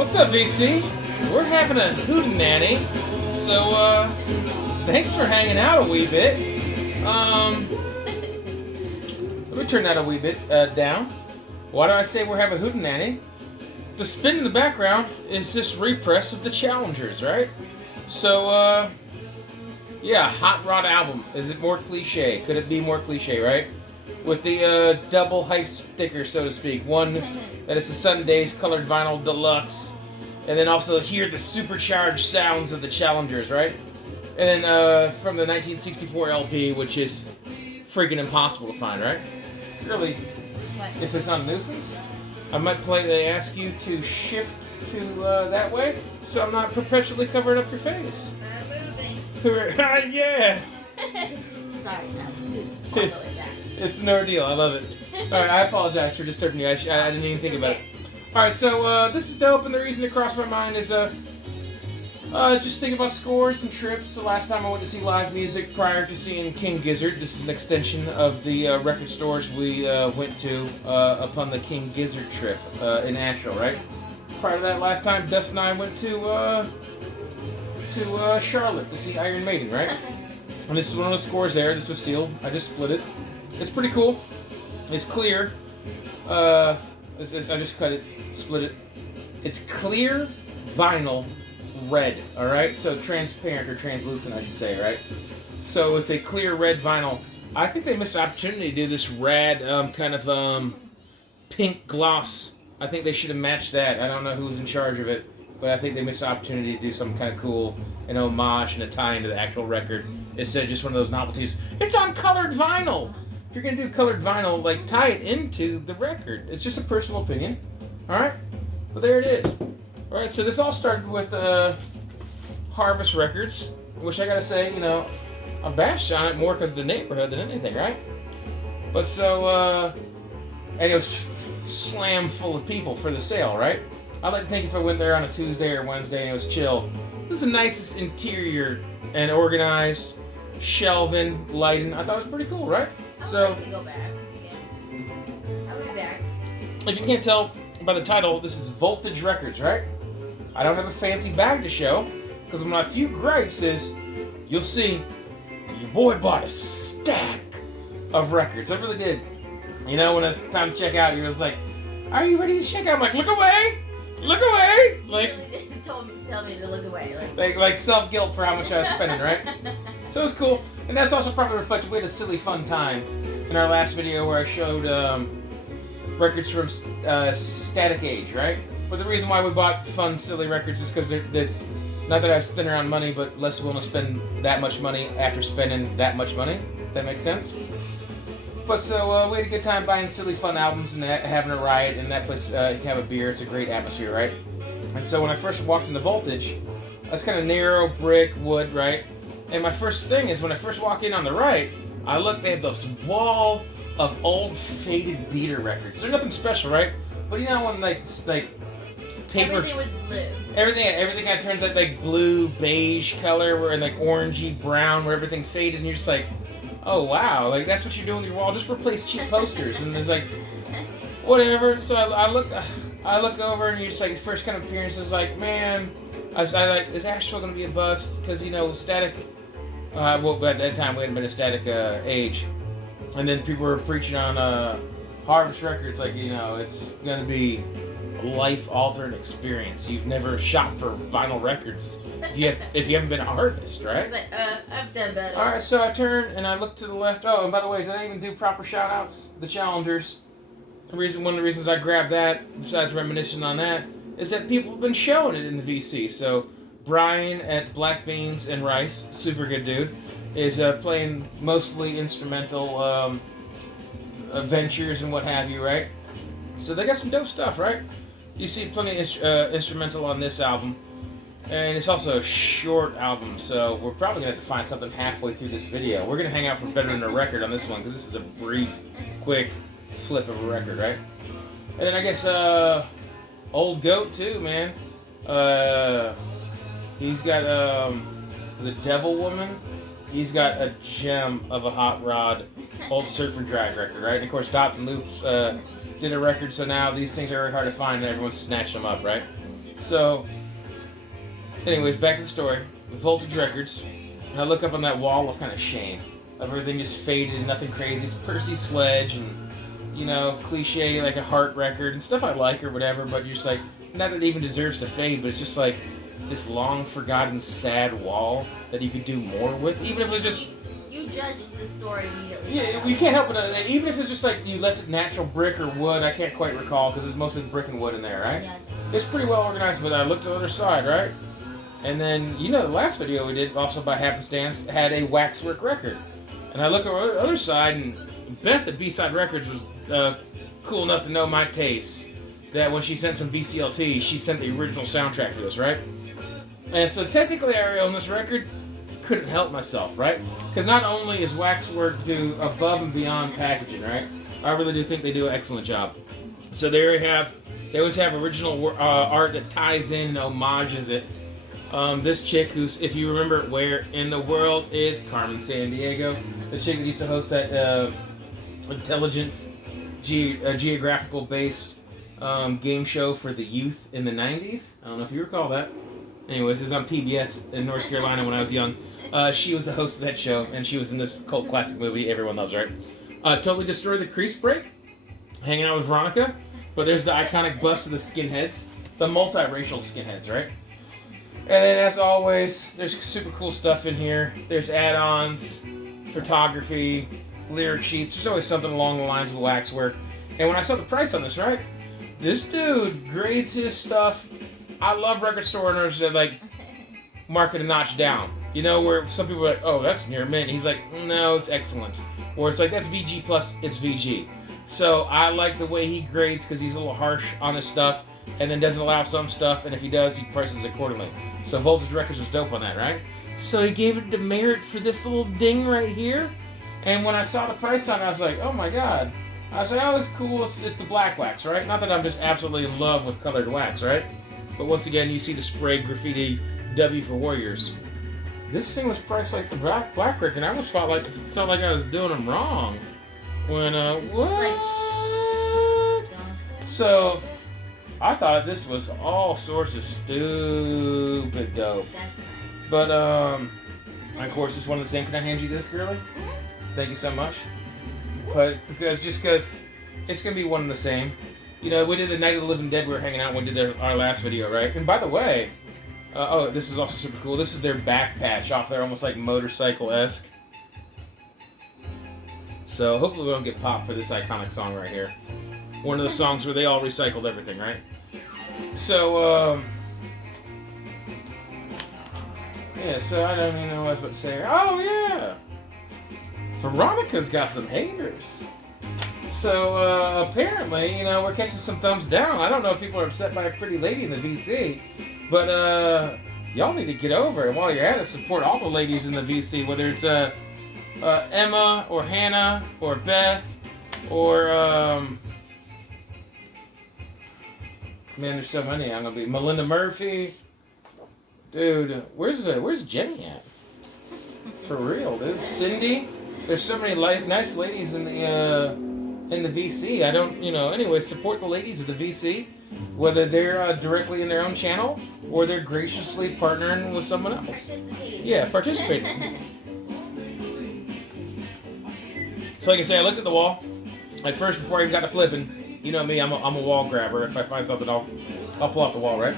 What's up, VC? We're having a hootenanny, so thanks for hanging out a wee bit. Let me turn that a wee bit down. Why do I say we're having a hootenanny? The spin in the background is this repress of the Challengers, right? So yeah, hot rod album. Is it more cliche? Could it be more cliche, right? With the double hype sticker, so to speak. One that is the Sundays colored vinyl deluxe, and then also hear the supercharged sounds of the Challengers, right? And then from the 1964 LP, which is freaking impossible to find, right? Really, What? if it's not a nuisance, I might politely ask you to shift to that way, so I'm not perpetually covering up your face. Yeah! Sorry, not scoot all the way back. It's an ordeal. I love it. All right, I apologize for disturbing you. I didn't even think about it. All right, so this is dope, and the reason it crossed my mind is just thinking about scores and trips. The last time I went to see live music prior to seeing King Gizzard. This is an extension of the record stores we went to upon the King Gizzard trip in Asheville, right? Prior to that, last time Dust and I went to Charlotte to see Iron Maiden, right? And this is one of the scores there. This was sealed. I just split it. It's pretty cool. It's clear. I just cut it, split it. It's clear vinyl red, alright? So transparent or translucent, I should say, right? So it's a clear red vinyl. I think they missed the opportunity to do this rad kind of pink gloss. I think they should have matched that. I don't know who was in charge of it, but I think they missed the opportunity to do something kind of cool, an homage and a tie into the actual record instead of just one of those novelties. It's on colored vinyl! If you're going to do colored vinyl, like, tie it into the record. It's just a personal opinion. Alright? But there it is. Alright, so this all started with Harvest Records, which I gotta say, you know, I'm bashed on it more because of the neighborhood than anything, right? But so, and it was slam full of people for the sale, right? I'd like to think if I went there on a Tuesday or Wednesday and it was chill. This is the nicest interior and organized, shelving, lighting. I thought it was pretty cool, right? I would So, like to go back. Yeah. I'll be back. if you can't tell by the title, this is Voltage Records, right? I don't have a fancy bag to show, because my few gripes is, you'll see, your boy bought a stack of records. I really did. You know, when it's time to check out, he was like, are you ready to check out? I'm like, look away! Look away! You Like, really did tell me to look away. like self-guilt for how much I was spending, right? So it's cool. And that's also probably reflected. We had a silly fun time in our last video where I showed records from Static Age, right? But the reason why we bought fun, silly records is because it's not that I spend around money, but less willing to spend that much money after spending that much money. If that makes sense? But so we had a good time buying silly, fun albums and having a riot. And that place, you can have a beer. It's a great atmosphere, right? And so when I first walked into Voltage, that's kind of narrow brick wood, right? And my first thing is when I first walk in on the right, I look, they have this wall of old faded beater records. They're nothing special, right? But you know when like paper, Everything was blue. everything kind of turns like blue, beige color, where like orangey brown, where everything faded, and you're just like, oh wow, like that's what you're doing with your wall. Just replace cheap posters, and there's like, whatever. So I look over, and you're just like, first kind of appearance is like, man, I like, is Asheville gonna be a bust? Because you know, Static. Well, at that time we hadn't been a Static age, and then people were preaching on Harvest Records, like, you know, it's gonna be a life-altering experience. You've never shopped for vinyl records if you haven't been an artist, I right? was like, I've done better. All right, so I turn and I look to the left. Oh, and by the way, did I even do proper shout-outs? The Challengers. One of the reasons I grabbed that, besides reminiscing on that, is that people have been showing it in the VC. So Brian at Black Beans and Rice, super good dude, is playing mostly instrumental ventures and what have you, right? So they got some dope stuff, right? You see plenty of instrumental on this album. And it's also a short album, so we're probably going to have to find something halfway through this video. We're going to hang out for better than a record on this one, because this is a brief, quick flip of a record, right? And then I guess Old Goat, too, man. He's got the Devil Woman. He's got a gem of a hot rod, old Surf and Drag record, right? And of course, Dots and Loops did a record, so now these things are very hard to find, and everyone's snatching them up, right? So, anyways, back to the story. Voltage Records. And I look up on that wall of kind of shame. Of everything just faded and nothing crazy. It's Percy Sledge and, you know, cliche like a Heart record and stuff I like or whatever, but you're just like, not that it even deserves to fade, but it's just like this long forgotten sad wall that you could do more with, even if it was just... You judged the story immediately. Yeah, you can't help it. Even if it's just like you left it natural brick or wood, I can't quite recall because it's mostly brick and wood in there, right? Yeah. It's pretty well organized, but I looked at the other side, right? And then, you know, the last video we did, also by happenstance, had a Waxwork record. And I look at the other side, and Beth at B-Side Records was cool enough to know my taste. That when she sent some VCLT, she sent the original soundtrack for this, right? And so technically I own this record. Couldn't help myself, right? Because not only is Waxwork do above and beyond packaging, right? I really do think they do an excellent job. So there you have, they always have original art that ties in and homages it. This chick who's, if you remember, Where in the World is Carmen Sandiego? The chick that used to host that intelligence, geographical based game show for the youth in the 90s. I don't know if you recall that. Anyways, it was on PBS in North Carolina when I was young. She was the host of that show, and she was in this cult classic movie everyone loves, right? Totally Destroyed the Crease Break, hanging out with Veronica. But there's the iconic bust of the skinheads, the multiracial skinheads, right? And then, as always, there's super cool stuff in here. There's add-ons, photography, lyric sheets. There's always something along the lines of Waxwork. And when I saw the price on this, right? This dude grades his stuff. I love record store owners that like mark it a notch down. You know, where some people are like, oh, that's near mint. He's like, no, it's excellent. Or it's like, that's VG plus, it's VG. So I like the way he grades because he's a little harsh on his stuff and then doesn't allow some stuff. And if he does, he prices accordingly. So Voltage Records was dope on that, right? So he gave it demerit for this little ding right here. And when I saw the price on it, I was like, oh my God. I was like, oh, it's cool. It's the black wax, right? Not that I'm just absolutely in love with colored wax, right? But once again, you see the spray graffiti W for Warriors. This thing was priced like the black record, and I almost felt like I was doing them wrong. When, what? So, I thought this was all sorts of stupid dope. But, of course, it's one of the same. Can I hand you this, girlie? Thank you so much. But because it's going to be one and the same. You know, we did the Night of the Living Dead. We were hanging out when we did our last video, right? And by the way, this is also super cool. This is their back patch off there, almost like motorcycle-esque. So hopefully we don't get popped for this iconic song right here. One of the songs where they all recycled everything, right? So, yeah, so I don't even know what I was about to say. Oh, yeah! Veronica's got some haters. So, apparently, you know, we're catching some thumbs down. I don't know if people are upset by a pretty lady in the VC, but, y'all need to get over it. While you're at it, support all the ladies in the VC, whether it's, Emma, or Hannah, or Beth, or, man, there's so many. I'm gonna be Melinda Murphy. Dude, where's Jenny at? For real, dude. Cindy. There's so many nice ladies in the VC. I don't, you know, anyway, support the ladies of the VC, whether they're directly in their own channel or they're graciously partnering with someone else. Participating. So like I say, I looked at the wall. At first, before I even got to flipping, you know me, I'm a wall grabber. If I find something, I'll pull off the wall, right?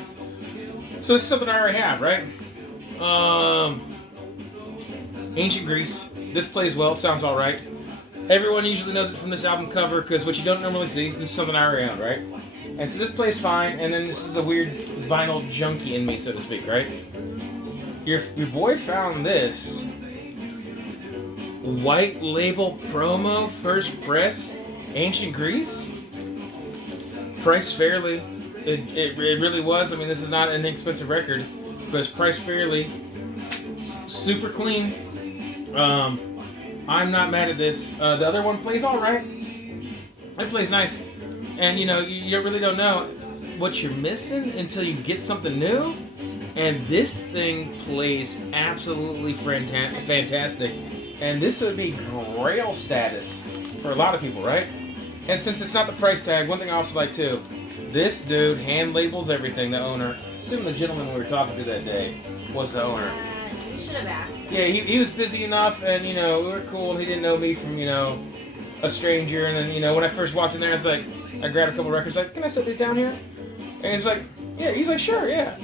So this is something I already have, right? Ancient Greece. This plays well. It sounds all right. Everyone usually knows it from this album cover because what you don't normally see, this is something I already own, right? And so this plays fine, and then this is the weird vinyl junkie in me, so to speak, right? Your boy found this white label promo first press Ancient Greece. Priced fairly. It really was. I mean, this is not an inexpensive record, but it's priced fairly. Super clean. I'm not mad at this. The other one plays all right. It plays nice. And, you know, you really don't know what you're missing until you get something new. And this thing plays absolutely fantastic. And this would be grail status for a lot of people, right? And since it's not the price tag, one thing I also like too, this dude hand labels everything, the owner. Assume the gentleman we were talking to that day was the owner. You should have asked. Yeah, he was busy enough, and, we were cool, and he didn't know me from, a stranger. And then, when I first walked in there, I was like, I grabbed a couple records. I was like, can I set these down here? And he's like, yeah. He's like, sure, yeah.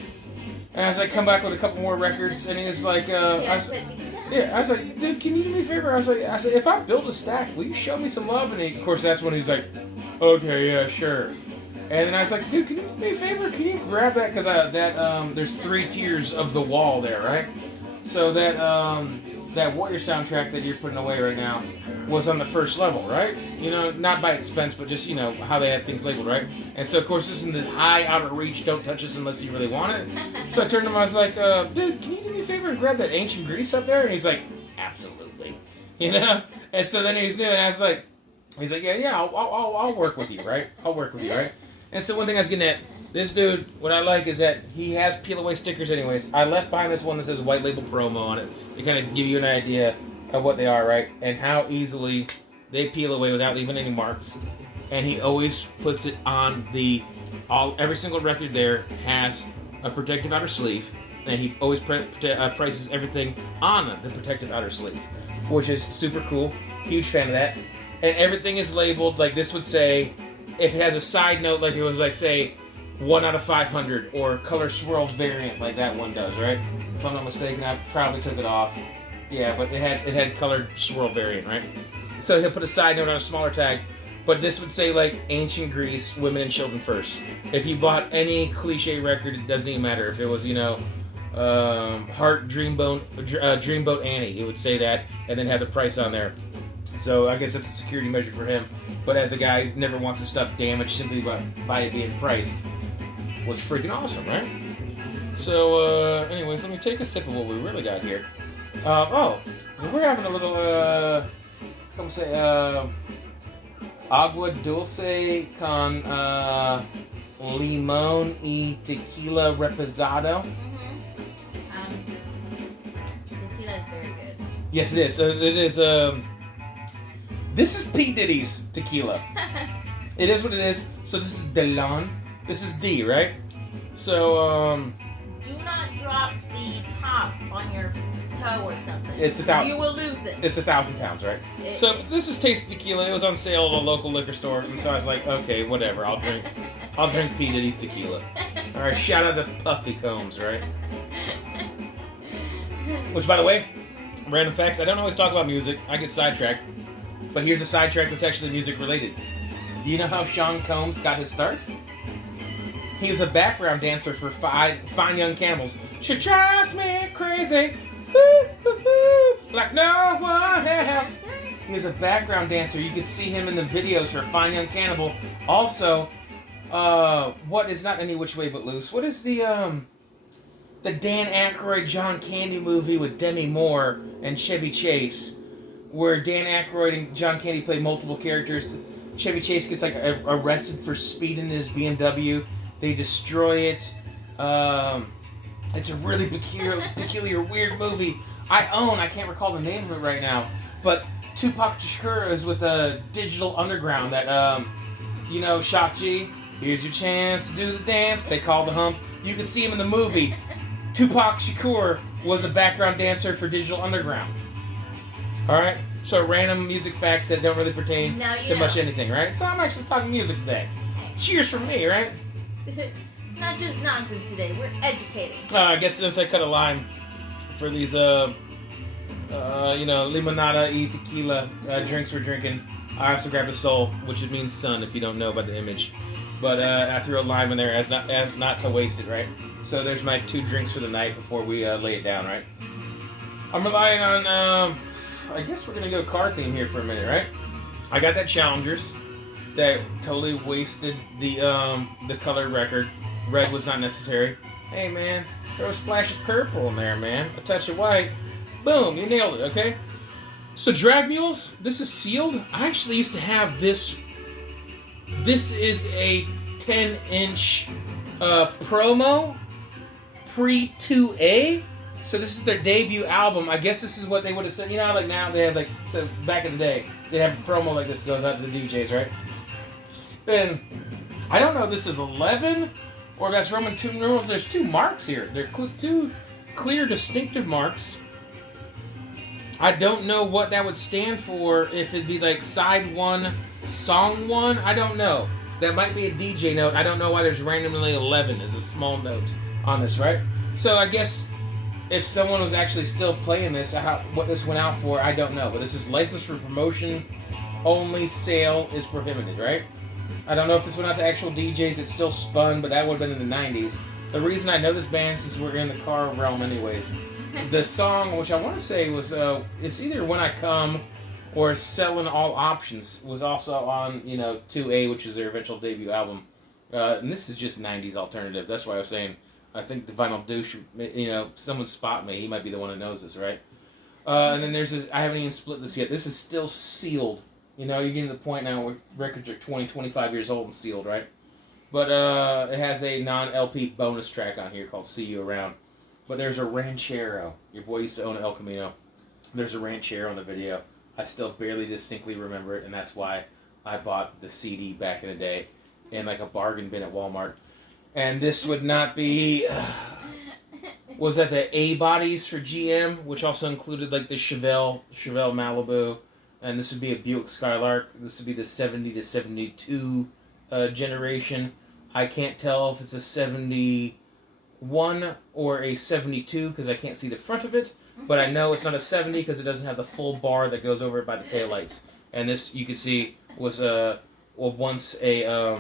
And I was like, come back with a couple more records, and he was like, I was like, dude, can you do me a favor? I said, if I build a stack, will you show me some love? And of course, that's when he's like, okay, yeah, sure. And then I was like, dude, can you do me a favor? Can you grab that? Because there's 3 tiers of the wall there, right? So that Warrior soundtrack that you're putting away right now was on the first level, right? Not by expense, but just, how they had things labeled, right? And so, of course, this is in the high outer reach, don't touch this unless you really want it. So I turned to him, I was like, dude, can you do me a favor and grab that ancient Greece up there? And he's like, absolutely. And so then he's new, and I was like, he's like, yeah, I'll work with you, right? I'll work with you, right? And so one thing I was getting at, this dude, what I like is that he has peel-away stickers anyways. I left behind this one that says white label promo on it to kind of give you an idea of what they are, right? And how easily they peel away without leaving any marks. And he always puts it on every single record there has a protective outer sleeve. And he always prices everything on the protective outer sleeve, which is super cool. Huge fan of that. And everything is labeled, like this would say, if it has a side note, like it was like, say, 1 out of 500, or color swirl variant, like that one does, right? If I'm not mistaken, I probably took it off. Yeah, but it had colored swirl variant, right? So he'll put a side note on a smaller tag, but this would say like Ancient Greece, Women and Children First. If you bought any cliche record, it doesn't even matter. If it was, Heart Dreamboat Annie, it would say that, and then have the price on there. So I guess that's a security measure for him. But as a guy who never wants his stuff damaged simply by it being priced, was freaking awesome, right? So, anyways, let me take a sip of what we really got here. We're having a little, agua dulce con limón y tequila reposado. Tequila is very good. Yes, it is. It is, this is P. Diddy's tequila. It is what it is. So this is Delon. This is D, right? So, do not drop the top on your toe or something. It's 1,000. You will lose it. It's 1,000 pounds, right? So this is Tasty Tequila. It was on sale at a local liquor store, and so I was like, okay, whatever. I'll drink P. Diddy's tequila. All right. Shout out to Puffy Combs, right? Which, by the way, random facts. I don't always talk about music. I get sidetracked. But here's a sidetrack that's actually music related. Do you know how Sean Combs got his start? He was a background dancer for Fine Young Cannibals. She drives me crazy, like no one else. He was a background dancer. You could see him in the videos for Fine Young Cannibal. Also, what is not Any Which Way But Loose? What is the Dan Aykroyd John Candy movie with Demi Moore and Chevy Chase, where Dan Aykroyd and John Candy play multiple characters? Chevy Chase gets arrested for speeding in his BMW. They destroy it. It's a really peculiar, weird movie. I can't recall the name of it right now, but Tupac Shakur is with a Digital Underground that, Shock G, here's your chance to do the dance they call the hump. You can see him in the movie. Tupac Shakur was a background dancer for Digital Underground. Alright? So random music facts that don't really pertain to much anything, right? So I'm actually talking music today. Cheers from me, right? Not just nonsense today. We're educating. I guess since I cut a line for these, limonada y tequila drinks we're drinking, I also grabbed a soul, which means sun if you don't know about the image. But I threw a lime in there as not to waste it, right? So there's my 2 drinks for the night before we lay it down, right? I'm relying on, I guess we're going to go car theme here for a minute, right? I got that Challengers that totally wasted the color record. Red was not necessary. Hey, man, throw a splash of purple in there, man. A touch of white. Boom, you nailed it, okay? So Drag Mules, this is sealed. I actually used to have this. This is a 10-inch promo pre-2A. So this is their debut album. I guess this is what they would have said. You know, like now they have so back in the day, they'd have a promo like this goes out to the DJs, right? And I don't know if this is 11 or that's Roman numerals. There's 2 marks here. They're 2 clear, distinctive marks. I don't know what that would stand for. If it'd be like side 1, song 1. I don't know. That might be a DJ note. I don't know why there's randomly 11 as a small note on this, right? So I guess if someone was actually still playing this, what this went out for, I don't know. But this is licensed for promotion. Only sale is prohibited, right? I don't know if this went out to actual DJs. It still spun, but that would have been in the 90s. The reason I know this band, since we're in the car realm anyways, the song, which I want to say was, it's either When I Come or Selling All Options, was also on, 2A, which is their eventual debut album. And this is just 90s alternative. That's why I was saying, I think the Vinyl Douche, someone spot me. He might be the one that knows this, right? And then I haven't even split this yet. This is still sealed. You're getting to the point now where records are 20, 25 years old and sealed, right? But it has a non-LP bonus track on here called See You Around. But there's a ranchero. Your boy used to own an El Camino. There's a ranchero in the video. I still barely distinctly remember it, and that's why I bought the CD back in the day in like a bargain bin at Walmart. And this would not be... was that the A bodies for GM, which also included like the Chevelle Malibu, and this would be a Buick Skylark. This would be the 70 to 72 generation. I can't tell if it's a 71 or a 72 because I can't see the front of it, but I know it's not a 70 because it doesn't have the full bar that goes over it by the taillights. And this, you can see, was once a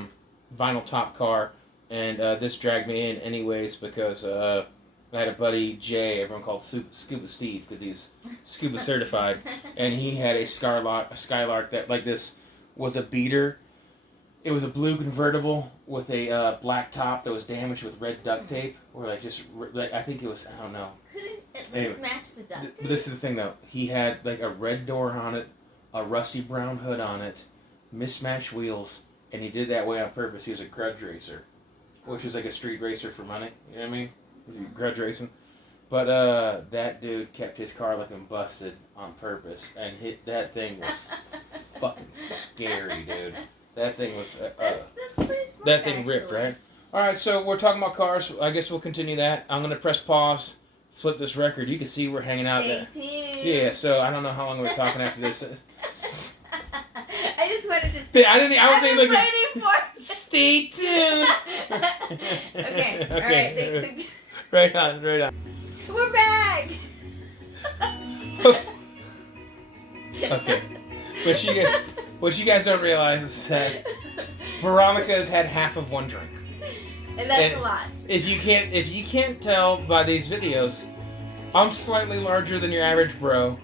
vinyl top car, and this dragged me in anyways because I had a buddy, Jay, everyone called Scuba Steve because he's scuba certified, and he had a Skylark that, like this, was a beater. It was a blue convertible with a black top that was damaged with red duct tape, or I think it was, I don't know. Couldn't at least match the duct tape? This is the thing though. He had like a red door on it, a rusty brown hood on it, mismatched wheels, and he did that way on purpose. He was a grudge racer, which is like a street racer for money. You know what I mean? Grudge racing. But that dude kept his car looking busted on purpose, and that thing was fucking scary, dude. That thing was that's pretty smart, that thing ripped, right? All right, so we're talking about cars. I guess we'll continue that. I'm gonna press pause, flip this record. You can see we're hanging out there. Stay tuned. Yeah. So I don't know how long we're talking after this. I just wanted to say. I was waiting for it. Stay tuned. Okay. All right. Right on. We're back. Okay. What you guys don't realize is that Veronica has had half of one drink. And that's a lot. If you can't tell by these videos, I'm slightly larger than your average bro,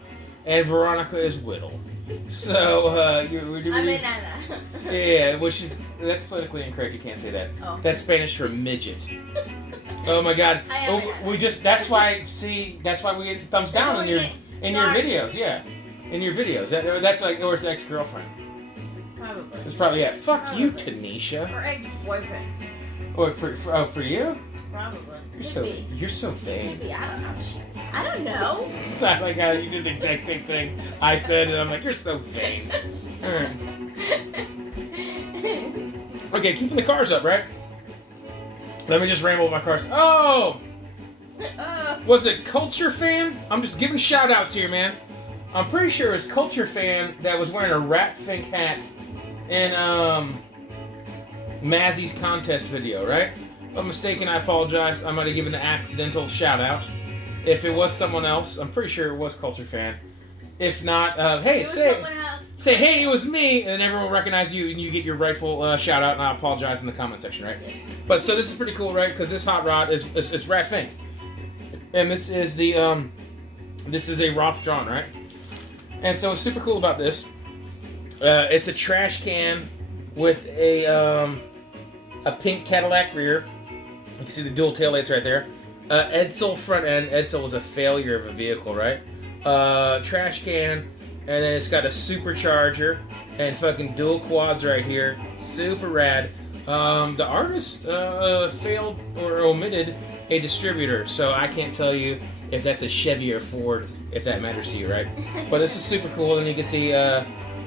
and Veronica is whittle. So I'm enana. Yeah, that's politically incorrect. You can't say that. Oh. That's Spanish for midget. Oh my God. That's why we get thumbs down in your videos. Yeah, in your videos. That's like, or it's ex-girlfriend. Probably. It's probably Fuck you, Tanisha. Or ex-boyfriend. Or for you? Probably. You're so vain. Maybe. I don't know. I like how you did the exact same thing I said, and I'm like, you're so vain. Alright. Okay, keeping the cars up, right? Let me just ramble with my cars. Oh! Was it Culture Fan? I'm just giving shout outs here, man. I'm pretty sure it was Culture Fan that was wearing a Rat Fink hat in Mazzy's contest video, right? If I'm mistaken, I apologize. I might have given an accidental shout out. If it was someone else, I'm pretty sure it was Culture Fan. If not, hey, say, hey, it was me, and then everyone will recognize you, and you get your rightful shout out, and I apologize in the comment section, right? But so this is pretty cool, right? Because this hot rod is Rat Fink, and this is a Roth drawn, right? And so what's super cool about this, it's a trash can with a pink Cadillac rear. You can see the dual taillights right there. Edsel front end. Edsel was a failure of a vehicle, right? Trash can, and then it's got a supercharger and fucking dual quads right here. Super rad. The artist failed or omitted a distributor, so I can't tell you if that's a Chevy or Ford, if that matters to you, right? But this is super cool, and you can see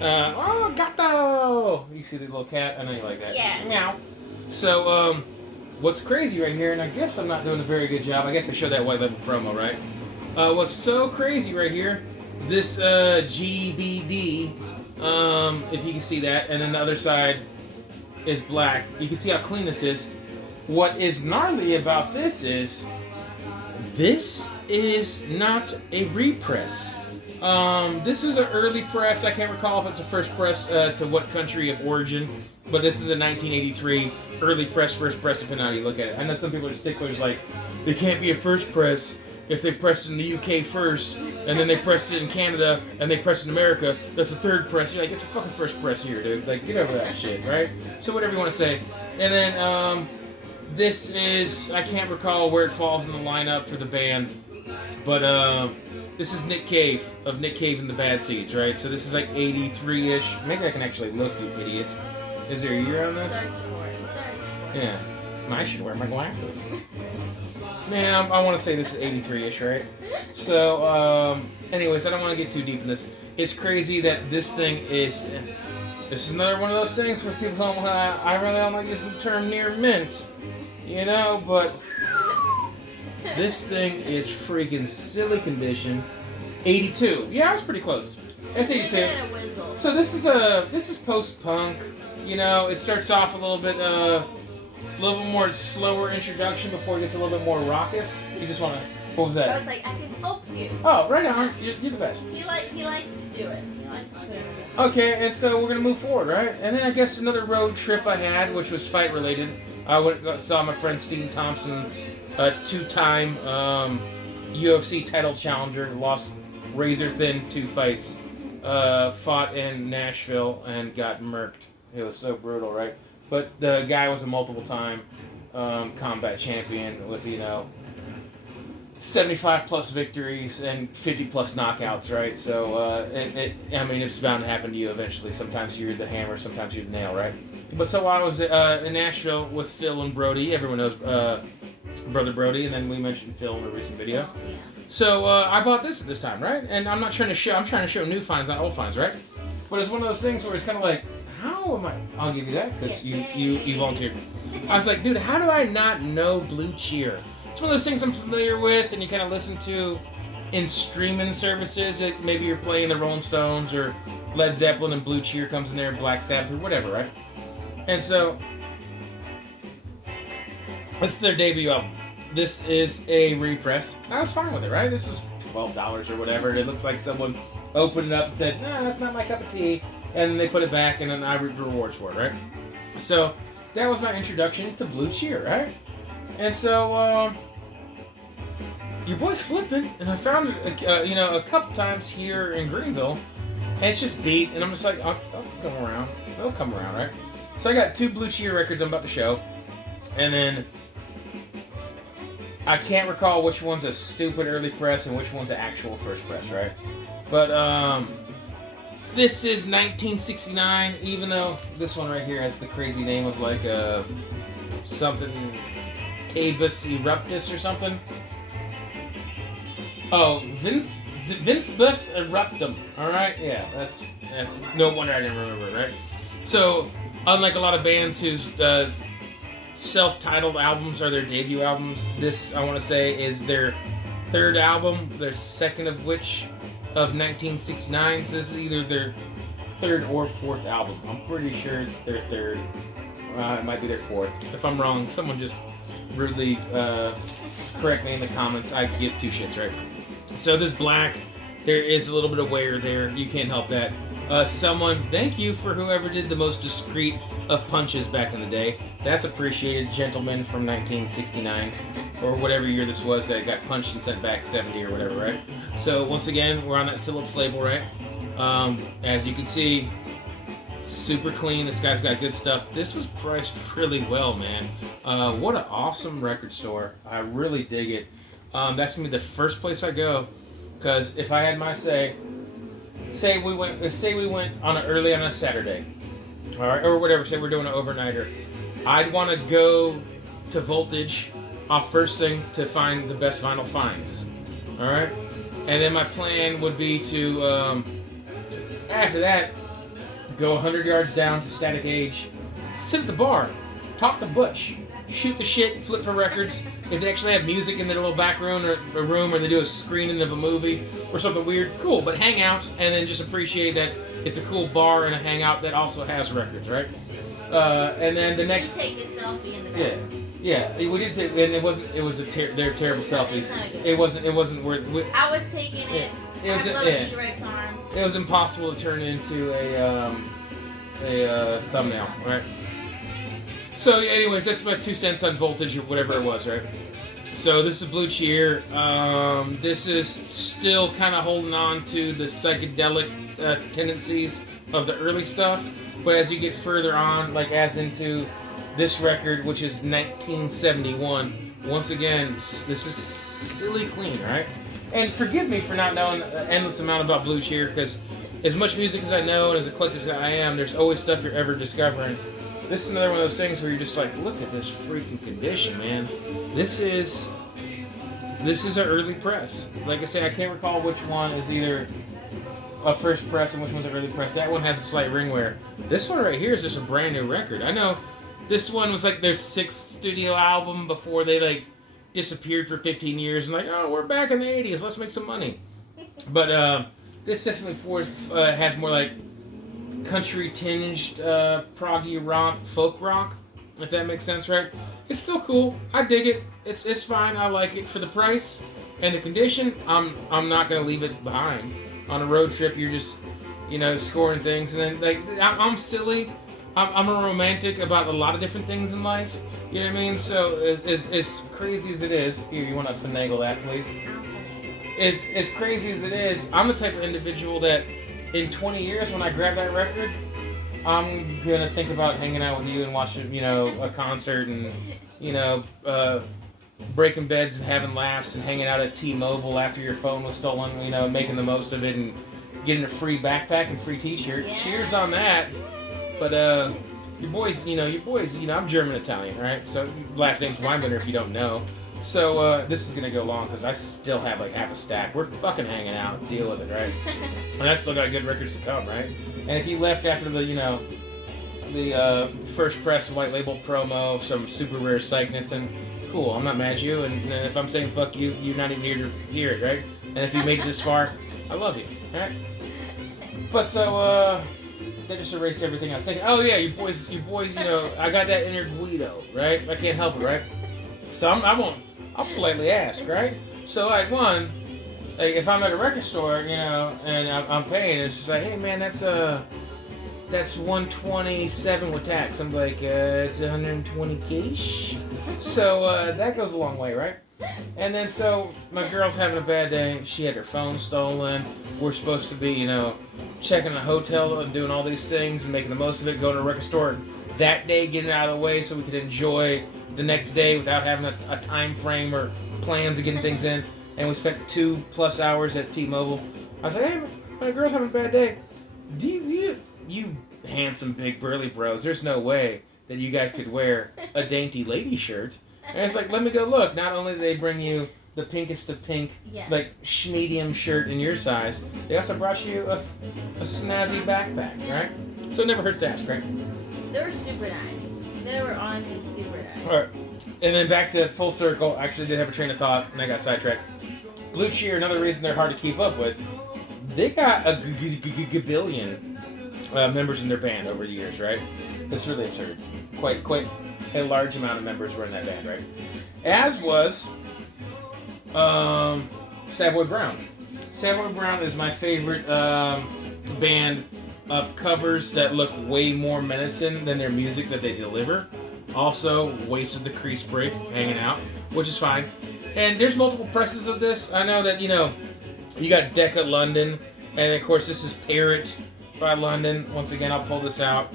Oh, gato! You see the little cat? I know you like that. Yes. Meow. So, what's crazy right here, and I guess I'm not doing a very good job. I guess I showed that white label promo, right? What's so crazy right here, this GBD, if you can see that, and then the other side is black. You can see how clean this is. What is gnarly about this is not a repress. This is an early press. I can't recall if it's a first press to what country of origin, but this is a 1983 early press, first press, depending on how you look at it. I know some people are sticklers like, they can't be a first press if they pressed it in the UK first, and then they pressed it in Canada, and they pressed it in America. That's a third press. You're like, it's a fucking first press here, dude. Like, get over that shit, right? So whatever you want to say. And then, this is, I can't recall where it falls in the lineup for the band, but this is Nick Cave, of Nick Cave and the Bad Seeds, right? So this is like 83-ish. Maybe I can actually look, you idiot. Is there a year on this? Search for it. Search for it. Yeah. I should wear my glasses. Man, I want to say this is 83-ish, right? So, anyways, I don't want to get too deep in this. It's crazy that this thing is... This is another one of those things where people don't... I really don't like using the term near mint. You know, but... This thing is freaking silly condition. 82. Yeah, I was pretty close. That's 82. So this is post-punk. You know, it starts off a little bit more slower introduction before it gets a little bit more raucous. You just want to... What was that? I was like, I can help you. Oh, right on. You're the best. He likes to do it. He likes to put it in. Okay, and so we're gonna move forward, right? And then I guess another road trip I had, which was fight related. I went saw my friend Steven Thompson, a two-time UFC title challenger, lost razor thin 2 fights, fought in Nashville and got murked. It was so brutal, right? But the guy was a multiple-time combat champion with 75 plus victories and 50 plus knockouts, right? So it's bound to happen to you eventually. Sometimes you're the hammer, sometimes you're the nail, right? But so I was in Asheville with Phil and Brody. Everyone knows Brother Brody, and then we mentioned Phil in a recent video. Oh, yeah. So I bought this at this time, right? And I'm trying to show new finds, not old finds, right? But it's one of those things where it's kind of like, how am I? I'll give you that because you volunteered. I was like, dude, how do I not know Blue Cheer? It's one of those things I'm familiar with, and you kind of listen to in streaming services. Like maybe you're playing the Rolling Stones or Led Zeppelin, and Blue Cheer comes in there, Black Sabbath or whatever, right? And so this is their debut album. This is a repress. I was fine with it, right? This was $12 or whatever. It looks like someone opened it up and said, "No, that's not my cup of tea," and then they put it back, and then I reap the rewards for it, right? So that was my introduction to Blue Cheer, right? And so your boy's flipping, and I found it, a couple times here in Greenville, and it's just beat, and I'm just like, I'll come around. It'll come around, right? So I got 2 Blue Cheer records I'm about to show, and then I can't recall which one's a stupid early press and which one's an actual first press, right? But this is 1969, even though this one right here has the crazy name of like something Tabus eruptus or something. Oh, Vincebus eruptum. All right, yeah, that's no wonder I didn't remember, right? So, unlike a lot of bands whose self-titled albums are their debut albums, this, I want to say, is their 3rd album, their 2nd of which of 1969. So this is either their 3rd or 4th album. I'm pretty sure it's their 3rd. It might be their 4th. If I'm wrong, someone just rudely correct me in the comments. I give 2 shits, right? So this black, there is a little bit of wear there. You can't help that. Thank you for whoever did the most discreet of punches back in the day. That's appreciated, gentlemen from 1969, or whatever year this was that got punched and sent back 70 or whatever, right? So once again, we're on that Phillips label, right? As you can see, super clean. This guy's got good stuff. This was priced really well, man. What an awesome record store. I really dig it. That's gonna be the first place I go, because if I had my say we went on a Saturday, all right, or whatever. Say we're doing an overnighter. I'd want to go to Voltage off first thing to find the best vinyl finds. All right, and then my plan would be to after that go 100 yards down to Static Age, sit at the bar, talk to Butch, shoot the shit, flip for records. If they actually have music in their little back room or they do a screening of a movie or something weird, cool. But hang out and then just appreciate that it's a cool bar and a hangout that also has records, right? And then the next. You take a selfie in the bathroom. Yeah, we did take, and it wasn't. It was they're terrible selfies. It wasn't worth. I was taking it. It was little T-Rex arms. It was impossible to turn into a thumbnail, right? So, anyways, that's my 2 cents on voltage or whatever it was, right? So this is Blue Cheer. This is still kind of holding on to the psychedelic tendencies of the early stuff, but as you get further on, like as into this record, which is 1971, once again, this is silly clean, right? And forgive me for not knowing an endless amount about Blue Cheer, because as much music as I know and as eclectic as I am, there's always stuff you're ever discovering. This is another one of those things where you're just like, look at this freaking condition, man. This is an early press. Like I say, I can't recall which one is either a first press and which one's an early press. That one has a slight ring wear. This one right here is just a brand new record. I know this one was like their 6th studio album before they like disappeared for 15 years and like, oh, we're back in the 80s, let's make some money. But this definitely has more like country tinged proggy rock, folk rock, if that makes sense, right? It's still cool. I dig it. It's fine. I like it for the price and the condition. I'm not gonna leave it behind. On a road trip, you're just, scoring things, and then like I'm silly. I'm a romantic about a lot of different things in life. You know what I mean? So as crazy as it is, here, you want to finagle that, please? As crazy as it is, I'm the type of individual that in 20 years, when I grab that record, I'm gonna think about hanging out with you and watching, a concert and, breaking beds and having laughs and hanging out at T-Mobile after your phone was stolen, making the most of it and getting a free backpack and free T-shirt. Yeah. Cheers on that. But your boys, I'm German-Italian, right? So last name's Weinbender if you don't know. So this is gonna go long because I still have like half a stack. We're fucking hanging out. Deal with it, right? And I still got good records to come, right? And if you left after the first press white label promo of some super rare psychness, then cool. I'm not mad at you. And if I'm saying fuck you, you're not even here to hear it, right? And if you made it this far, I love you, right? But so they just erased everything I was thinking. Oh yeah, you boys, I got that inner Guido, right? I can't help it, right? So I'll politely ask, right? So like if I'm at a record store, and I'm paying, it's just like, hey man, that's 127 with tax. I'm like, it's 120 cash. So that goes a long way, right? And then so my girl's having a bad day. She had her phone stolen. We're supposed to be, checking a hotel and doing all these things and making the most of it, going to a record store that day, getting it out of the way so we could enjoy the next day without having a time frame or plans of getting things in. And we spent 2+ hours at T-Mobile. I was like, hey, my girl's having a bad day. Do you handsome big burly bros, there's no way that you guys could wear a dainty lady shirt. And it's like, let me go look. Not only do they bring you the pinkest of pink, yes, like medium shirt in your size, they also brought you a snazzy backpack, right? So it never hurts to ask, right? They were super nice. They were honestly super nice. All right. And then back to full circle. I actually did have a train of thought, and I got sidetracked. Blue Cheer, another reason they're hard to keep up with, they got a gabillion members in their band over the years, right? It's really absurd. Quite a large amount of members were in that band, right? As was Savoy Brown. Savoy Brown is my favorite band of covers that look way more menacing than their music that they deliver. Also, Wasted the Crease Break, hanging out, which is fine. And there's multiple presses of this. I know that, you got Decca London, and of course this is Parrot by London. Once again, I'll pull this out.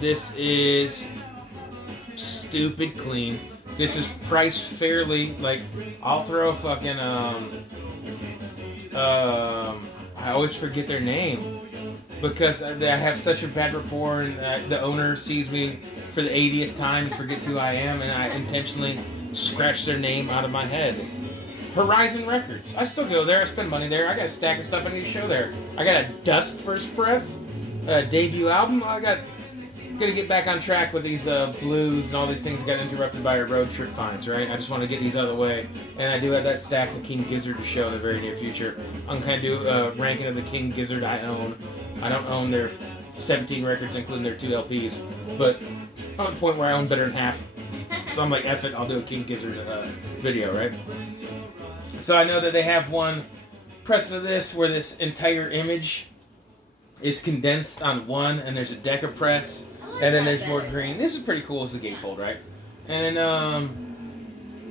This is stupid clean. This is priced fairly. Like, I'll throw a fucking, I always forget their name because I have such a bad rapport, and the owner sees me for the 80th time and forgets who I am, and I intentionally scratch their name out of my head. Horizon Records. I still go there. I spend money there. I got a stack of stuff I need to show there. I got a Dust first press. debut album. Gotta get back on track with these blues and all these things that got interrupted by our road trip finds, right? I just want to get these out of the way. And I do have that stack of King Gizzard to show in the very near future. I'm going to do a ranking of the King Gizzard I own. I don't own their 17 records, including their 2 LPs, but I'm at the point where I own better than half. So I'm like, F it, I'll do a King Gizzard video, right? So I know that they have one precedent of this where this entire image is condensed on one, and there's a deca press. And then there's more green. This is pretty cool as a gatefold, right? And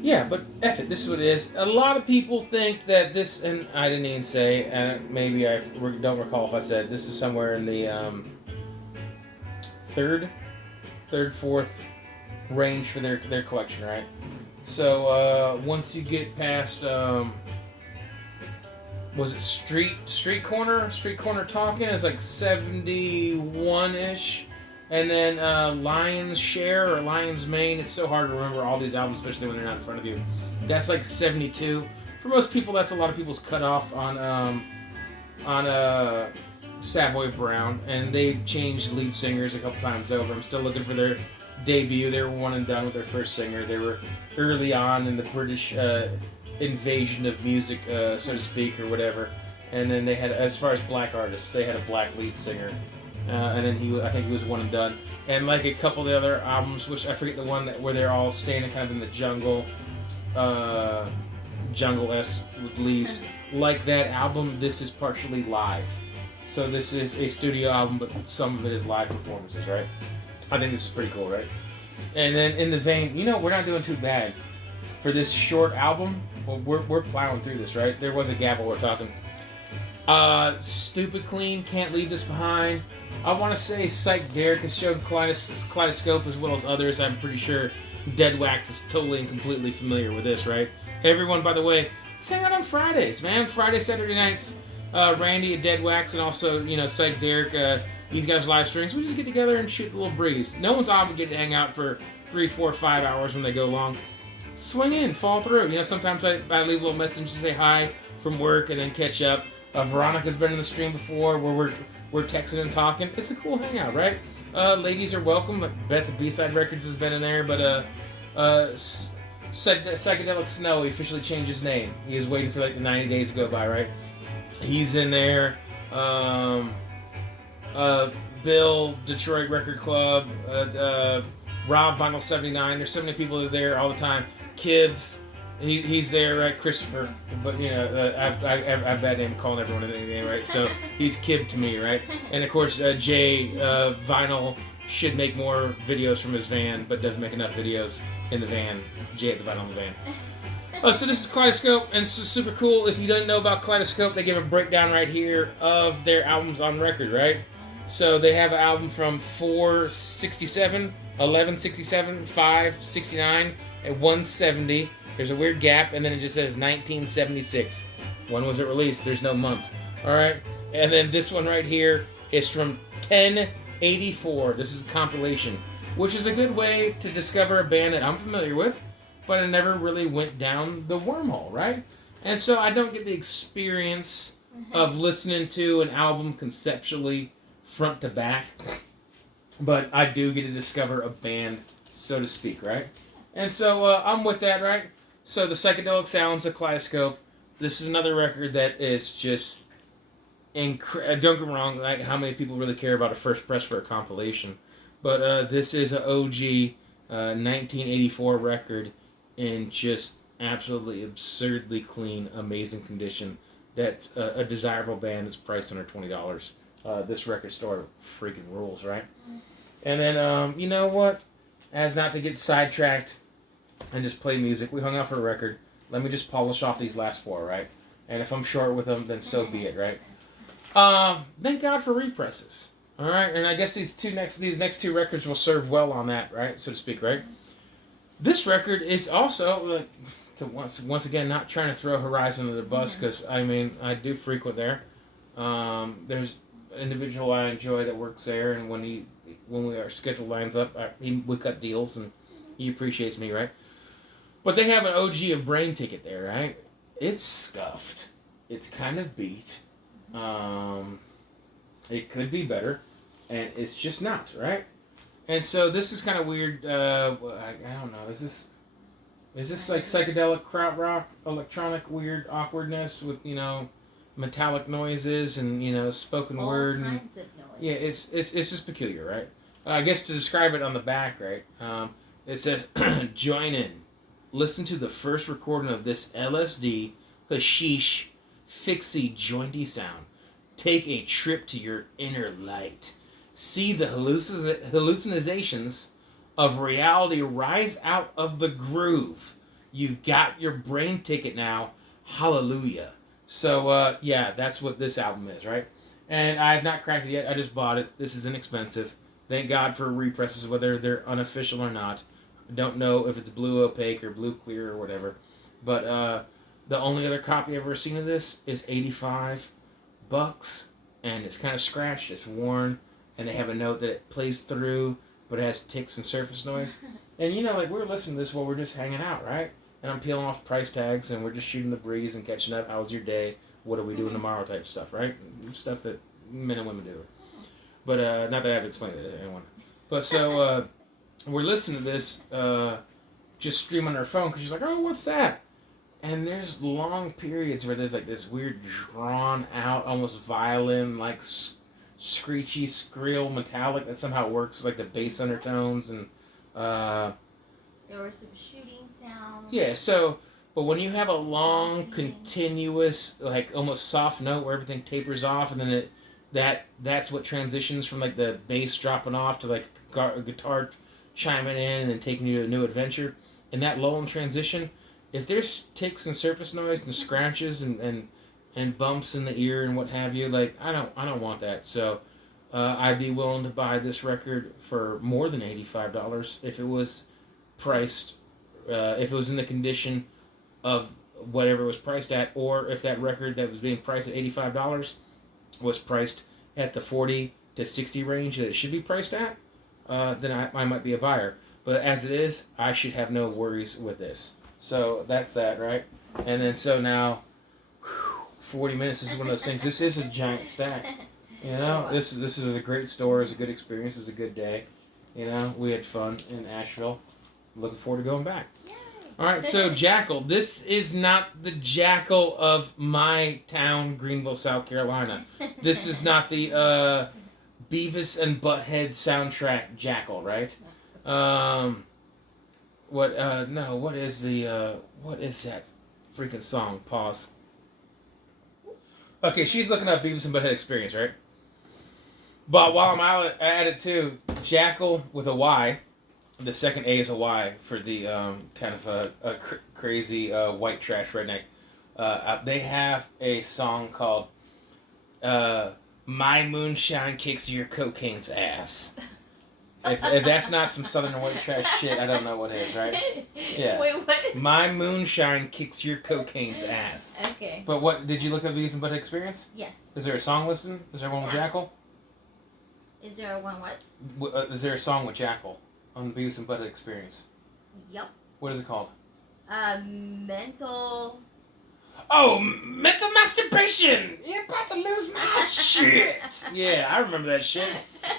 yeah, but F it, this is what it is. A lot of people think that this, and I didn't even say, and maybe I don't recall if I said, this is somewhere in the third, fourth range for their collection, right? So once you get past, was it Street Corner Talking? It's like 71-ish. And then Lion's Share or Lion's Mane. It's so hard to remember all these albums, especially when they're not in front of you. That's like 72. For most people, that's a lot of people's cutoff on Savoy Brown. And they've changed lead singers a couple times over. I'm still looking for their debut. They were one and done with their first singer. They were early on in the British invasion of music, so to speak, or whatever. And then they had, as far as black artists, they had a black lead singer. And then I think he was one and done. And like a couple of the other albums, which I forget the one where they're all standing kind of in the jungle-esque with leaves. Like that album, this is partially live. So this is a studio album, but some of it is live performances, right? I think this is pretty cool, right? And then in the vein, we're not doing too bad. For this short album, we're plowing through this, right? There was a gap while we're talking. Stupid Clean, Can't Leave This Behind. I want to say Psych Derek has shown Kaleidoscope as well as others. I'm pretty sure Dead Wax is totally and completely familiar with this, right? Everyone, by the way, let's hang out on Fridays, man. Friday, Saturday nights. Randy at Dead Wax and also, Psych Derek. These guys live streams. We just get together and shoot a little breeze. No one's obligated to hang out for 3, 4, 5 hours when they go long. Swing in, fall through. Sometimes I leave a little message to say hi from work and then catch up. Veronica's been in the stream before where we're texting and talking. It's a cool hangout, right? Ladies are welcome. Bet the B-Side Records has been in there, but Psychedelic Snow, he officially changed his name. He was waiting for like the 90 days to go by, right? He's in there. Bill, Detroit Record Club, Rob, Vinyl 79. There's so many people that are there all the time. Kibbs. He's there, right? Christopher, but I bad name calling everyone anything, right? So he's Kib to me, right? And of course, Jay Vinyl should make more videos from his van, but doesn't make enough videos in the van. Jay at the Vinyl in the van. So this is Kaleidoscope, and it's super cool. If you don't know about Kaleidoscope, they give a breakdown right here of their albums on record, right? So they have an album from 467, 1167, 569, and 170. There's a weird gap, and then it just says 1976. When was it released? There's no month. All right? And then this one right here is from 1084. This is a compilation, which is a good way to discover a band that I'm familiar with, but I never really went down the wormhole, right? And so I don't get the experience of listening to an album conceptually front to back, but I do get to discover a band, so to speak, right? And so I'm with that, right? So the Psychedelic Sounds of Kaleidoscope. This is another record that is just don't get me wrong, like how many people really care about a first press for a compilation, but this is an OG 1984 record in just absolutely absurdly clean, amazing condition. That's a desirable band that's priced under $20. This record store freaking rules, right? And then you know what? As not to get sidetracked and just play music, we hung out for a record. Let me just polish off these last 4, right? And if I'm short with them, then so be it, right? Thank God for represses. All right, and I guess these next two records will serve well on that, right, so to speak, right? This record is also to once again not trying to throw Horizon under the bus because I do frequent there. There's an individual I enjoy that works there, and when our schedule lines up, we cut deals, and he appreciates me, right? But they have an OG of Brain Ticket there, right? It's scuffed. It's kind of beat. It could be better. and it's just not, right? And so this is kind of weird. I don't know. Is this like psychedelic krautrock, electronic weird awkwardness with metallic noises and spoken All word and kinds of noise. yeah, it's just peculiar, right? I guess to describe it on the back, right? It says, "Join in, listen to the first recording of this LSD, hashish, fixie, jointy sound. Take a trip to your inner light. See the hallucinations of reality rise out of the groove. You've got your brain ticket now. Hallelujah." So, yeah, that's what this album is, right? And I have not cracked it yet. I just bought it. This is inexpensive. Thank God for represses, whether they're unofficial or not. I don't know if it's blue opaque or blue clear or whatever. But the only other copy I've ever seen of this is $85. And it's kind of scratched. It's worn. And they have a note that it plays through, but it has ticks and surface noise. And like we're listening to this while we're just hanging out, right? And I'm peeling off price tags, and we're just shooting the breeze and catching up. How was your day? What are we doing tomorrow? Type stuff, right? Stuff that men and women do. But not that I have to explain it to anyone. But so we're listening to this, just stream on our phone because she's like, "Oh, what's that?" And there's long periods where there's like this weird drawn out, almost violin like screechy, screal, metallic that somehow works like the bass undertones and. There were some shooting sounds. Yeah, so, but when you have a long, continuous, like almost soft note where everything tapers off, and then that's what transitions from like the bass dropping off to like guitar chiming in and then taking you to a new adventure, and that lull and transition, if there's ticks and surface noise and scratches and bumps in the ear and what have you, like I don't want that. So I'd be willing to buy this record for more than $85 if it was priced. If it was in the condition of whatever it was priced at, or if that record that was being priced at $85 was priced at the 40 to 60 range that it should be priced at, then I might be a buyer. But as it is, I should have no worries with this. So that's that, right? And then so now, 40 minutes, this is one of those things. This is a giant stack. This is a great store. It's a good experience. It's a good day. We had fun in Asheville. Looking forward to going back. Yay. All right, so Jackal. This is not the Jackal of my town, Greenville, South Carolina. This is not the Beavis and Butthead soundtrack Jackal, right? What is that freaking song? Pause. Okay, she's looking up Beavis and Butthead Experience, right? But while I'm at it too, Jackal with a Y. The second A is a Y for the kind of a crazy white trash redneck. They have a song called "My Moonshine Kicks Your Cocaine's Ass." If that's not some southern white trash shit, I don't know what is, right? Yeah. Wait, what? My moonshine kicks your cocaine's ass. Okay. But what did you look at Beavis and Butthead Experience? Yes. Is there a song listed? Is there one with Jackal? Is there one what? Is there a song with Jackal on Beavis and Butthead Experience? Yep. What is it called? Mental. Oh, mental masturbation! You're about to lose my shit! Yeah, I remember that shit.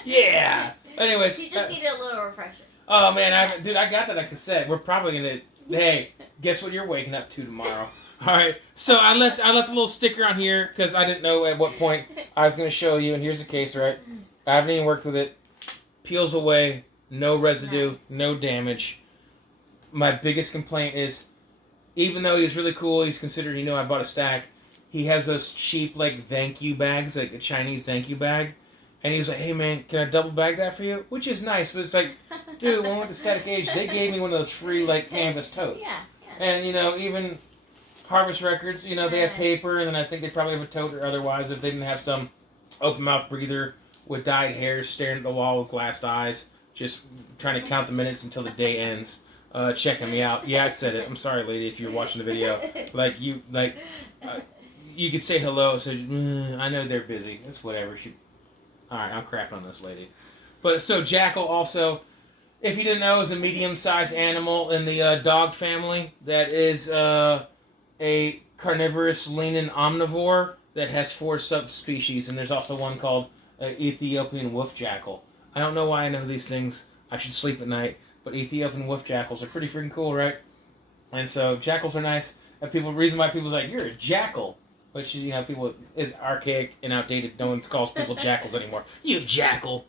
Yeah. Anyways. You just needed a little refresher. Oh man, I got that on cassette. We're probably gonna. Hey, guess what you're waking up to tomorrow? All right. So I left a little sticker on here because I didn't know at what point I was gonna show you. And here's the case, right? I haven't even worked with it. Peels away, no residue, Nice. no damage. My biggest complaint is, even though he's really cool, he's considered. I bought a stack. He has those cheap like thank you bags, like a Chinese thank you bag. And he was like, "Hey man, can I double bag that for you?" Which is nice, but it's like, dude, when I went to Static Age, they gave me one of those free like canvas totes. Yeah. And even Harvest Records, they have paper, and then I think they probably have a tote or otherwise if they didn't have some open mouth breather with dyed hair staring at the wall with glassed eyes, just trying to count the minutes until the day ends, checking me out. Yeah, I said it. I'm sorry, lady, if you're watching the video. You could say hello. So I know they're busy. It's whatever. Alright, I'm crapping on this lady. But so Jackal also, if you didn't know, is a medium-sized animal in the dog family that is a carnivorous leaning omnivore that has 4 subspecies, and there's also one called Ethiopian wolf jackal. I don't know why I know these things. I should sleep at night, but Ethiopian wolf jackals are pretty freaking cool, right? And so jackals are nice. And reason why people's like, you're a jackal, which people is archaic and outdated. No one calls people jackals anymore. You jackal.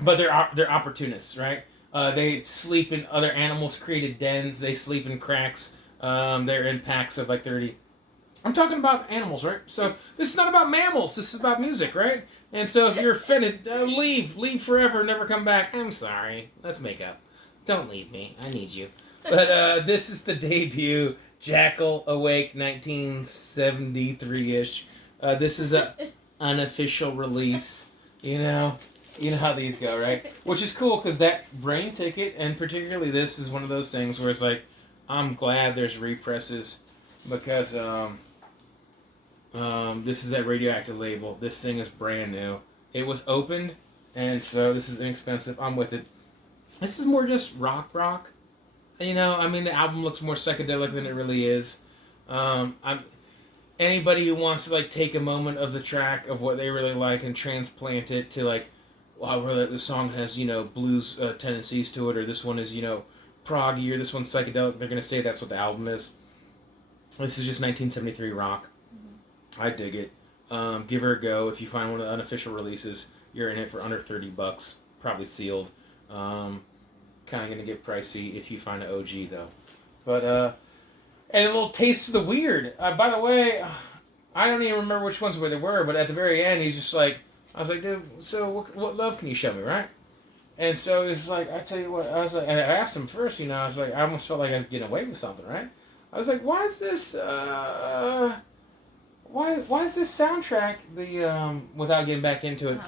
But they're opportunists, right? They sleep in other animals' created dens. They sleep in cracks. They're in packs of like 30. I'm talking about animals, right? So this is not about mammals. This is about music, right? And so if you're offended, leave forever, never come back. I'm sorry. Let's make up. Don't leave me. I need you. But this is the debut Jackal Awake 1973-ish. This is a unofficial release. You know how these go, right? Which is cool because that Brain Ticket and particularly this is one of those things where it's like, I'm glad there's represses because this is that Radioactive label. This thing is brand new. It was opened, and so this is inexpensive. I'm with it. This is more just rock. The album looks more psychedelic than it really is. Anybody who wants to like take a moment of the track of what they really like and transplant it to like, wow, really, this song has blues tendencies to it, or this one is proggy, or this one's psychedelic. They're gonna say that's what the album is. This is just 1973 rock. I dig it. Give her a go. If you find one of the unofficial releases, you're in it for under $30, probably sealed. Kind of gonna get pricey if you find an OG though. But and a little taste of the weird. By the way, I don't even remember which ones they were, but at the very end, he's just like, I was like, dude, so what love can you show me, right? And so he's like, I tell you what, I was like, and I asked him first, I was like, I almost felt like I was getting away with something, right? I was like, why is this? Why is this soundtrack without getting back into it,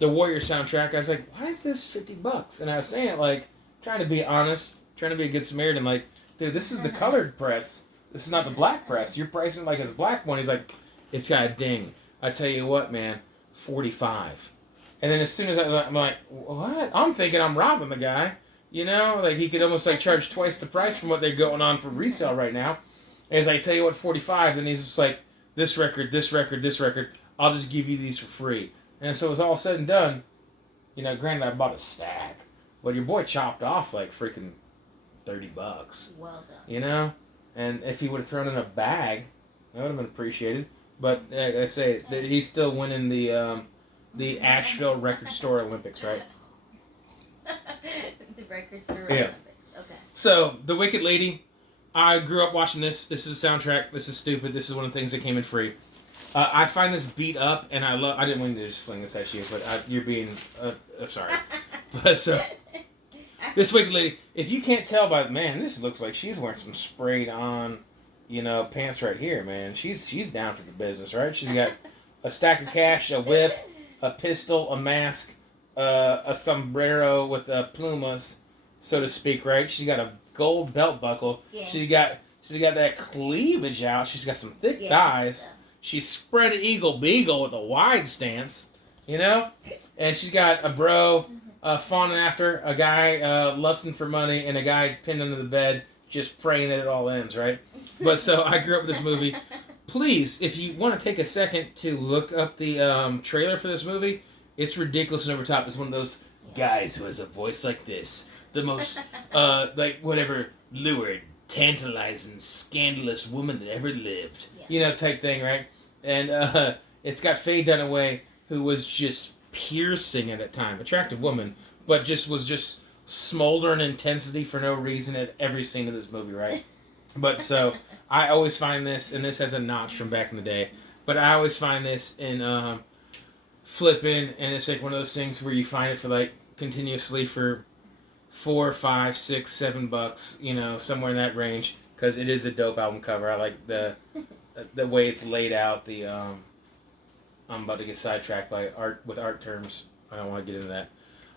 the Warrior soundtrack? I was like, why is this $50? And I was saying it like trying to be honest, trying to be a good Samaritan, like, dude, this is the colored press. This is not the black press. You're pricing it like it's black one. He's like, it's got a ding. I tell you what, man, $45. And then as soon as I'm like, what? I'm thinking I'm robbing the guy. Like he could almost like charge twice the price from what they're going on for resale right now. And as I tell you what, $45. Then he's just like, this record, I'll just give you these for free. And so it was all said and done. Granted, I bought a stack, but your boy chopped off like freaking $30. Well done. And if he would have thrown in a bag, that would have been appreciated. But like I say, he's still winning the Asheville Record Store Olympics, right? The Record Store Olympics. Okay. So the Wicked Lady. I grew up watching this. This is a soundtrack. This is stupid. This is one of the things that came in free. I find this beat up, and I didn't mean to just fling this at you, but you're being. I'm sorry. But so this Wicked Lady. If you can't tell by this looks like she's wearing some sprayed on, pants right here, man. She's down for the business, right? She's got a stack of cash, a whip, a pistol, a mask, a sombrero with plumas, so to speak, right? She's got a gold belt buckle. Yes. She's got that cleavage out. She's got some thick thighs. She's spread eagle beagle with a wide stance, and she's got a bro fawning after a guy lusting for money and a guy pinned under the bed just praying that it all ends, right? But so I grew up with this movie. Please, if you want to take a second to look up the trailer for this movie, it's ridiculous and over top. It's one of those guys who has a voice like this. The most, lurid, tantalizing, scandalous woman that ever lived. Yeah. Type thing, right? And it's got Faye Dunaway, who was just piercing at that time. Attractive woman, but was just smoldering intensity for no reason at every scene of this movie, right? But so, I always find this, and this has a notch from back in the day, but I always find this in flipping, and it's like one of those things where you find it for like continuously for $4, $5, $6, $7, somewhere in that range, because it is a dope album cover. I like the way it's laid out. I'm about to get sidetracked by art terms. I don't want to get into that.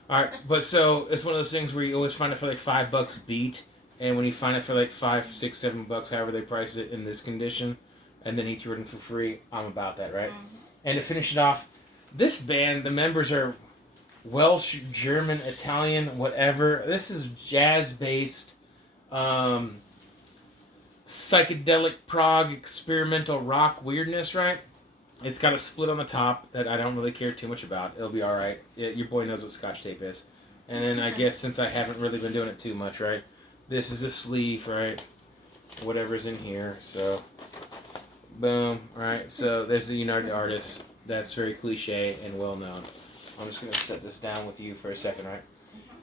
All right, but so it's one of those things where you always find it for like $5 beat, and when you find it for like $5, $6, $7, however they price it in this condition, and then he threw it in for free, I'm about that, right? Mm-hmm. And to finish it off, this band, the members are Welsh, German, Italian, whatever. This is jazz-based, psychedelic prog experimental rock weirdness, right? It's got a split on the top that I don't really care too much about. It'll be all right. Your boy knows what Scotch tape is. And then I guess since I haven't really been doing it too much, right? This is the sleeve, right? Whatever's in here. So, boom, right? So there's the United Artists. That's very cliche and well known. I'm just gonna set this down with you for a second, right?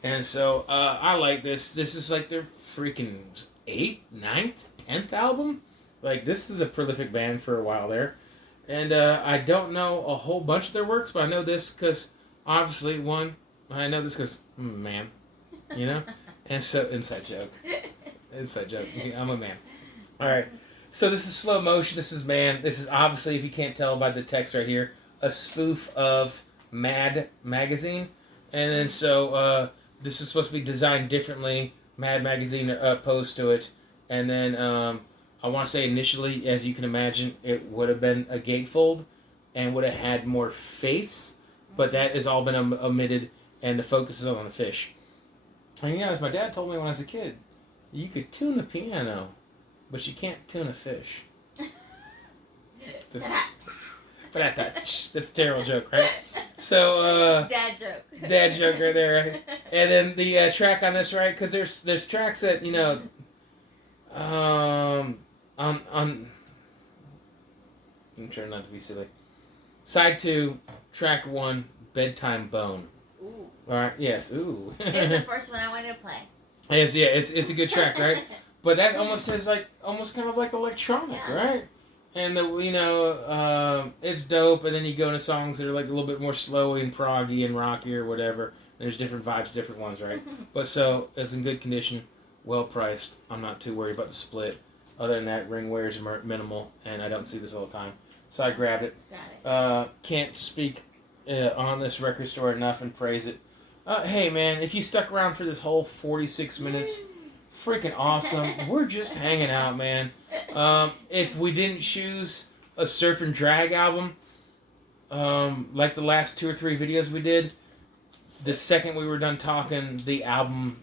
And so I like this. This is like their freaking 8th, 9th, 10th album. Like this is a prolific band for a while there. And I don't know a whole bunch of their works, but I know this because obviously I know this because man, you know. And so inside joke. I'm a man. All right. So this is Slow Motion. This is man. This is obviously, if you can't tell by the text right here, a spoof of Mad magazine. And then so this is supposed to be designed differently. Mad magazine opposed to it. And then I want to say initially, as you can imagine, it would have been a gatefold and would have had more face. But that has all been omitted, and the focus is on the fish. And you know, as my dad told me when I was a kid, you could tune a piano, but you can't tune a fish. That's a terrible joke, right? So dad joke. Dad joke right there, right? And then the track on this, right? Because there's tracks that you know, on I'm trying not to be silly. Side 2, track 1, Bedtime Bone. Ooh. All right. Yes. Ooh. It was the first one I wanted to play. Yes. Yeah. It's a good track, right? But that almost is almost kind of like electronic, yeah. right? And it's dope. And then you go into songs that are like a little bit more slowy and proggy and rocky or whatever. There's different vibes, different ones, right? But so it's in good condition, well priced. I'm not too worried about the split. Other than that, ring wear is minimal, and I don't see this all the time. So I grabbed it. Got it. Can't speak on this record store enough and praise it. Hey man, if you stuck around for this whole 46 minutes, freaking awesome. We're just hanging out, man. If we didn't choose a surf and drag album, like the last 2 or 3 videos we did, the second we were done talking, the album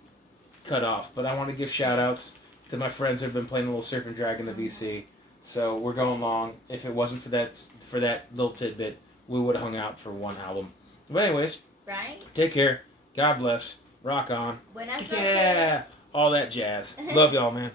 cut off. But I want to give shout outs to my friends that have been playing a little surf and drag in the VC. So we're going long. If it wasn't for that little tidbit, we would have hung out for one album. But anyways, right? Take care. God bless. Rock on. Buenas noches. Yeah. All that jazz. Love y'all, man.